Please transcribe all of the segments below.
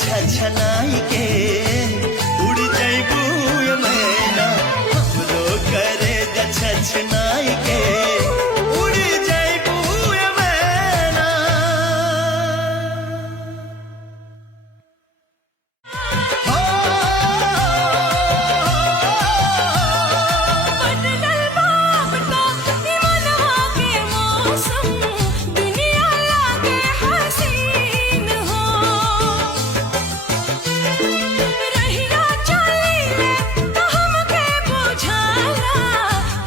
छछनाई के उड़ जइबू ये मैना हमरो करे छछनाई के उड़ जइबू ये मैना। हो बदलल बाबता दीवानवा के मौसम दुनिया लागे हसीन हो रहिया चलीले तो हमके बुझाला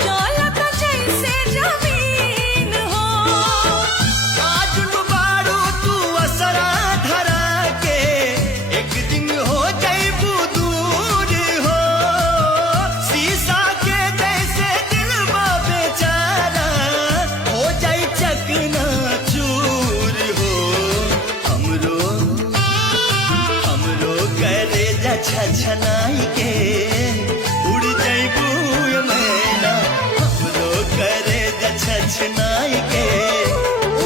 चलत जैसे जमीन हो। आज बारू तू असरा धरा के एक दिन हो जइबू दूर हो शीशा के जैसे दिल बेचारा हो जाई चकना चूर हो। हमरो करे छछनाई के उड़ जइबू ये मैना हमरो करे छछनाई के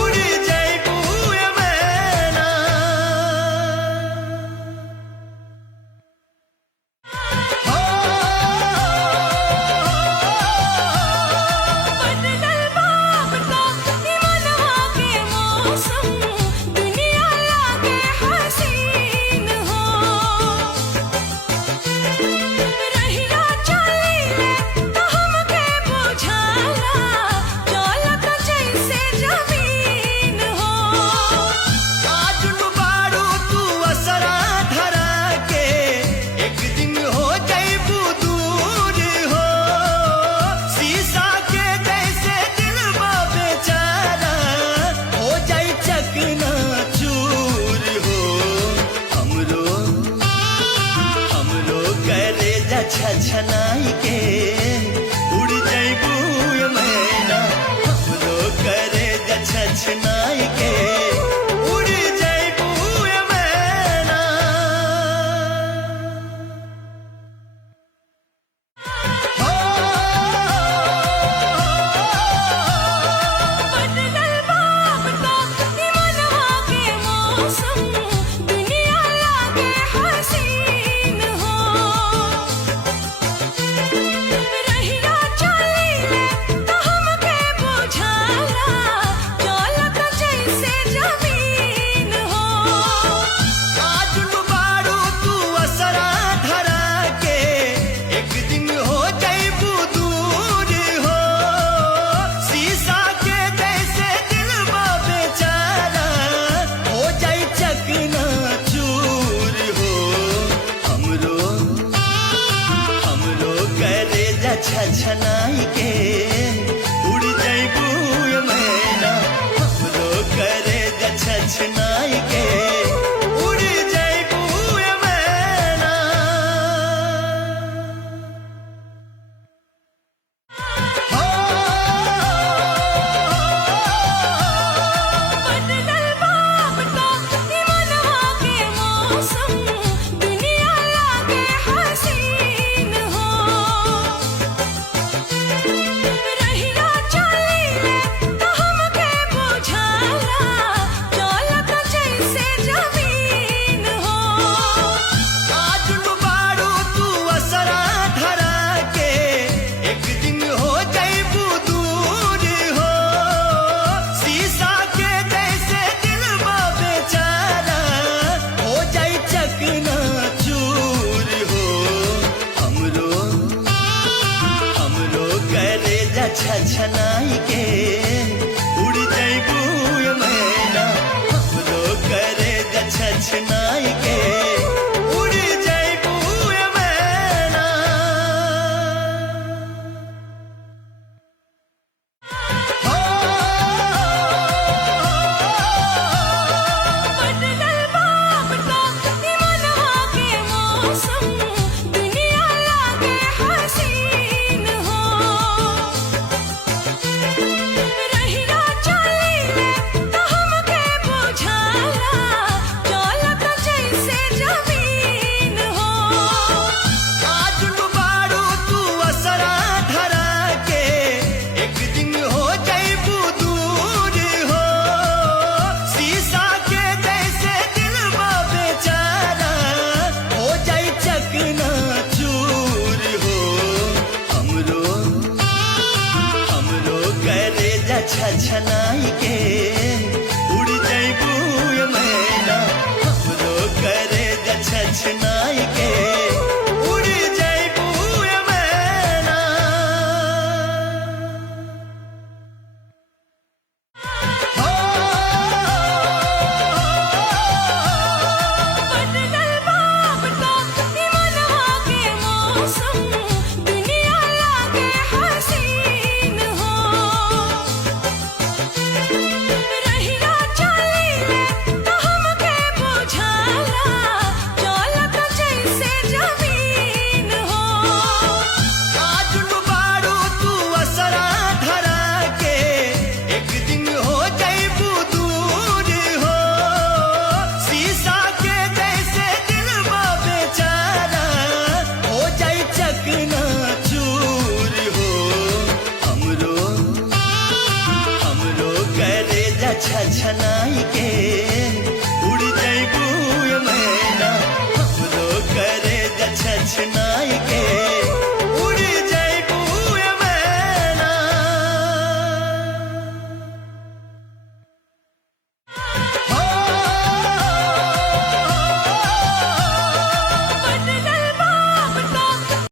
उड़ जइबू ये मैना। हो बदलल बाबता दीवानवा के मौसम दुनिया लागे हसीन हो रहिया चलीले तो हमके बुझाला चलत जैसे जमीन हो। आज बारू तू असरा धरा के एक दिन हो जइबू दूर हो शीशा के जैसे दिल बेचारा हो जाई चकना चूर हो। हमरो करे छछनाई के उड़ जइबू ये मैना हमरो करे छछनाई के उड़ जइबू ये मैना। हो बदलल बाबता दीवानवा के मौसम दुनिया लागे हसीन हो रहिया चलीले तो हमके बुझाला चलत जैसे जमीन हो। आज बारू तू असरा धरा के एक दिन हो जइबू दूर हो शीशा के जैसे दिल बेचारा हो जाई चकना चूर हो। हमरो करे छछनाई के उड़ जइबू ये मैना हमरो करे छछनाई के उड़ जइबू ये मैना। हो बदलल बाबता दीवानवा के मौसम दुनिया लागे हसीन हो रहिया चलीले तो हमके बुझाला चलत जैसे जमीन हो। आज बारू तू असरा धरा के एक दिन हो जइबू दूर हो शीशा के जैसे दिल बेचारा हो जाई चकना चूर हो। हमरो करे छछनाई के उड़ जइबू ये मैना हमरो करे छछनाई के उड़ जइबू ये मैना। हो बदलल बाबता दीवानवा के मौसम दुनिया लागे हसीन हो छछनाई